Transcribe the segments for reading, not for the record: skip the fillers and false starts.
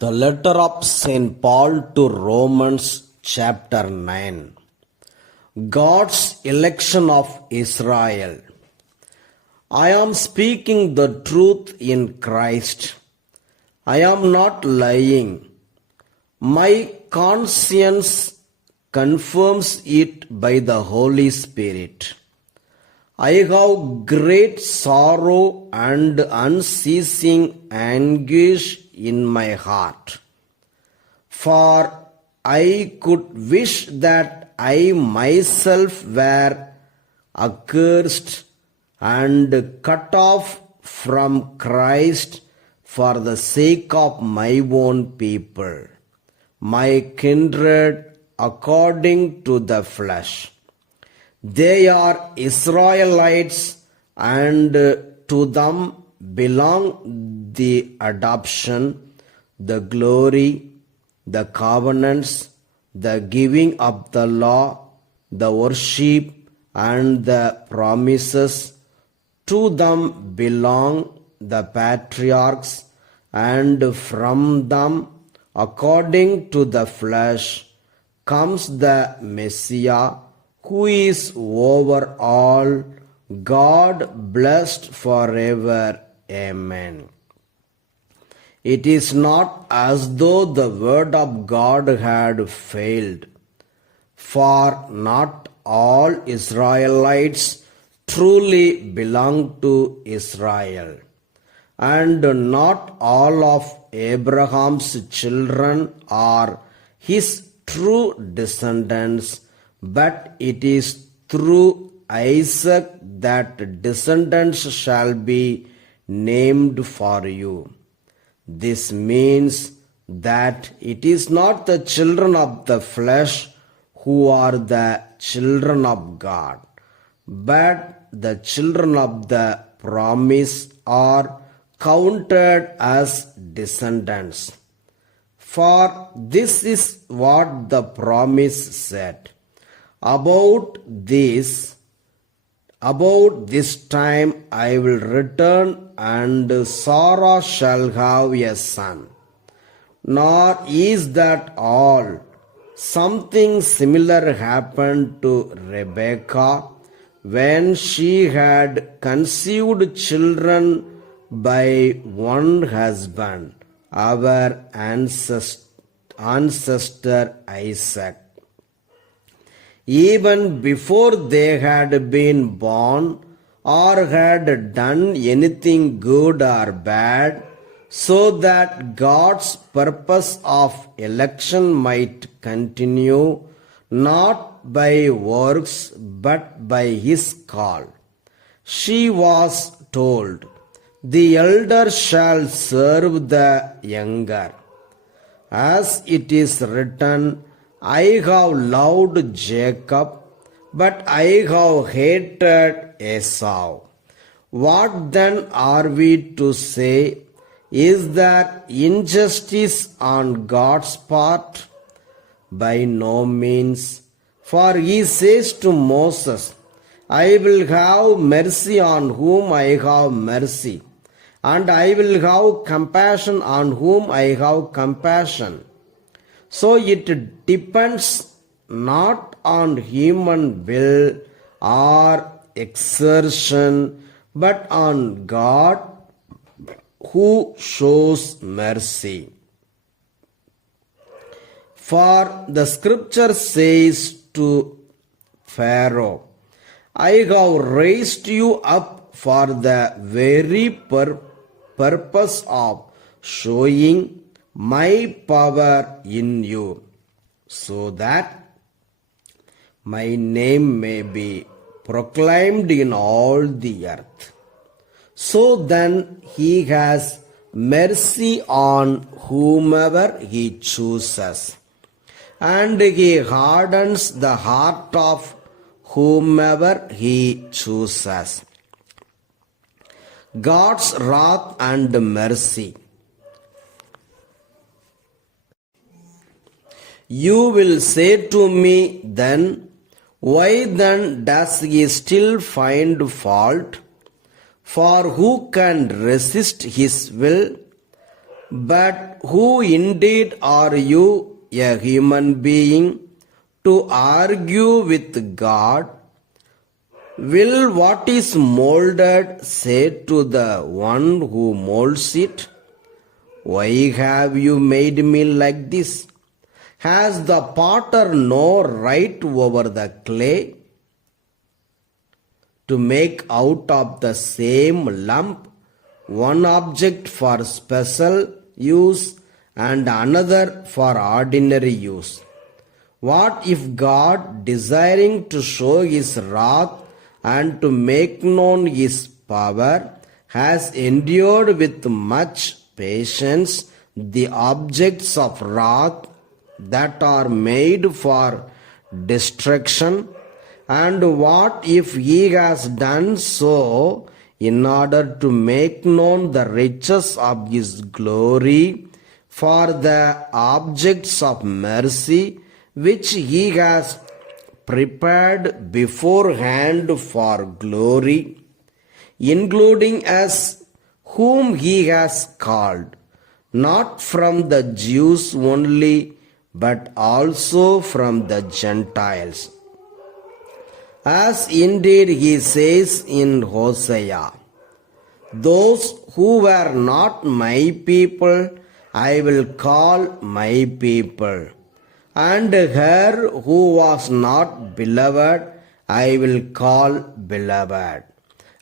The letter of St. Paul to Romans, chapter 9. God's election of Israel. I am speaking the truth in Christ. I am not lying. My conscience confirms it by the Holy Spirit. I have great sorrow and unceasing anguish in my heart. For I could wish that I myself were accursed and cut off from Christ for the sake of my own people, my kindred according to the flesh. They are Israelites, and to them belong the adoption, the glory, the covenants, the giving of the law, the worship, and the promises. To them belong the patriarchs, and from them, according to the flesh, comes the Messiah, who is over all, God blessed forever. Amen. It is not as though the word of God had failed, for not all Israelites truly belong to Israel, and not all of Abraham's children are his true descendants, but it is through Isaac that descendants shall be named for you. This means that it is not the children of the flesh who are the children of God, but the children of the promise are counted as descendants. For this is what the promise said. About this time I will return, and Sarah shall have a son. Nor is that all. Something similar happened to Rebekah when she had conceived children by one husband, our ancestor Isaac. Even before they had been born or had done anything good or bad, so that God's purpose of election might continue, not by works but by his call. She was told, "The elder shall serve the younger." As it is written, I have loved Jacob, but I have hated Esau. What then are we to say? Is there injustice on God's part? By no means. For he says to Moses, I will have mercy on whom I have mercy, and I will have compassion on whom I have compassion. So it depends not on human will or exertion, but on God who shows mercy. For the scripture says to Pharaoh, I have raised you up for the very purpose of showing my power in you, so that my name may be proclaimed in all the earth. So then he has mercy on whomever he chooses, and he hardens the heart of whomever he chooses. God's wrath and mercy. You will say to me then, why then does he still find fault? For who can resist his will? But who indeed are you, a human being, to argue with God? Will what is molded say to the one who molds it, why have you made me like this? Has the potter no right over the clay to make out of the same lump one object for special use and another for ordinary use? What if God, desiring to show his wrath and to make known his power, has endured with much patience the objects of wrath that are made for destruction? And what if he has done so in order to make known the riches of his glory for the objects of mercy which he has prepared beforehand for glory, including us whom he has called, not from the Jews only, but also from the Gentiles. As indeed he says in Hosea, those who were not my people I will call my people, and her who was not beloved I will call beloved.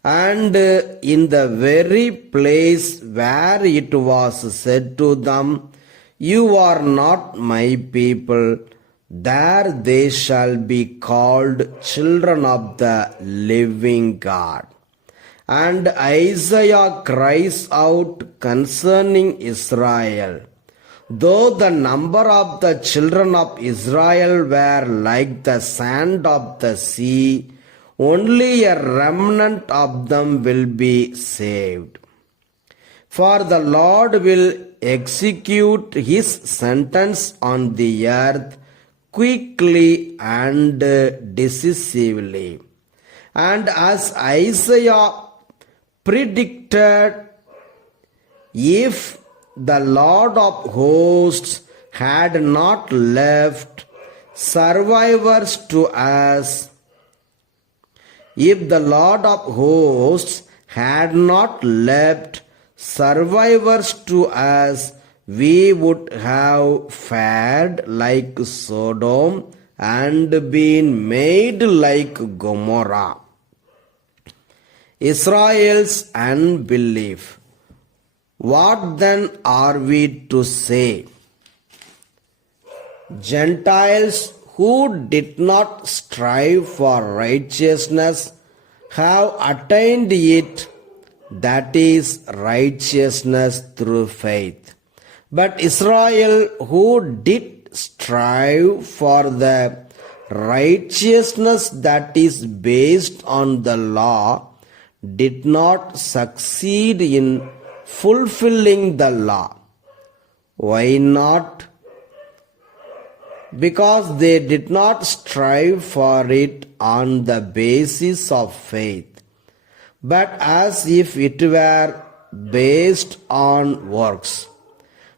And in the very place where it was said to them, you are not my people, there they shall be called children of the living God. And Isaiah cries out concerning Israel, though the number of the children of Israel were like the sand of the sea, only a remnant of them will be saved. For the Lord will execute his sentence on the earth quickly and decisively. And as Isaiah predicted, if the Lord of hosts had not left survivors to us, if the Lord of hosts had not left survivors to us, we would have fared like Sodom and been made like Gomorrah. Israel's unbelief. What then are we to say? Gentiles who did not strive for righteousness have attained it, that is, righteousness through faith. But Israel who did strive for the righteousness that is based on the law did not succeed in fulfilling the law. Why not? Because they did not strive for it on the basis of faith, but as if it were based on works.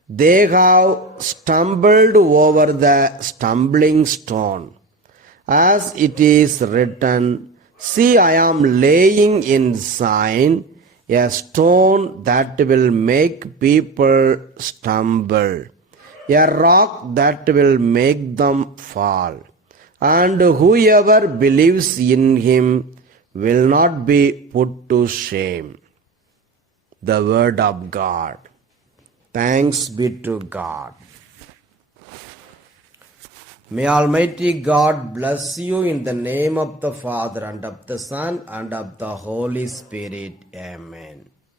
They have stumbled over the stumbling stone. As it is written, see, I am laying in Zion a stone that will make people stumble, a rock that will make them fall, and whoever believes in him will not be put to shame. The word of God. Thanks be to God. May Almighty God bless you in the name of the Father, and of the Son, and of the Holy Spirit. Amen.